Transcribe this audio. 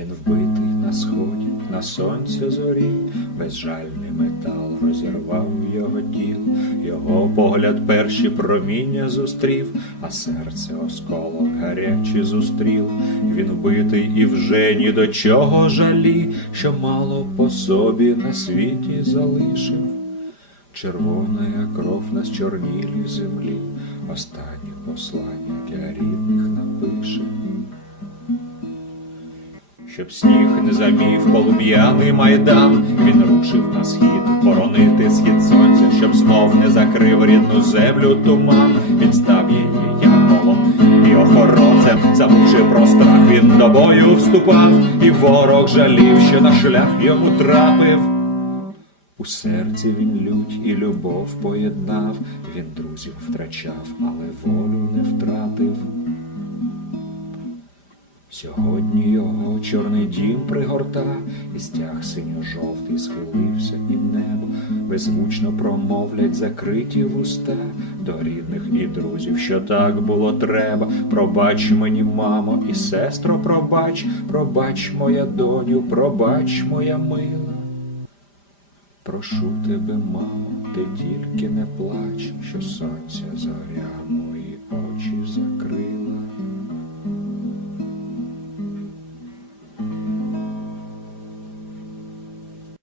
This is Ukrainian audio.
Він вбитий на сході, на сонці зорі, безжальний метал розірвав його тіл, його погляд перші проміння зустрів, а серце осколок гарячий зустріл. Він вбитий і вже ні до чого жалі, що мало по собі на світі залишив. Червона кров на чорнілій землі, останнє послання для рідних напише. Щоб сніг не замів полум'яний майдан, він рушив на схід, боронити схід сонця, щоб знов не закрив рідну землю туман. Він став її янголом і охоронцем, забувши про страх, він до бою вступав, і ворог жалів, що на шлях йому трапив. У серці він лють і любов поєднав, він друзів втрачав, але волю не втратив. Сьогодні його чорний дім пригорта, і стяг синьо-жовтий схилився, і небо беззвучно промовлять закриті вуста до рідних і друзів, що так було треба. Пробач мені, мамо, і сестро, пробач, пробач моя доню, пробач моя мила. Прошу тебе, мамо, ти тільки не плач, що сонця зоря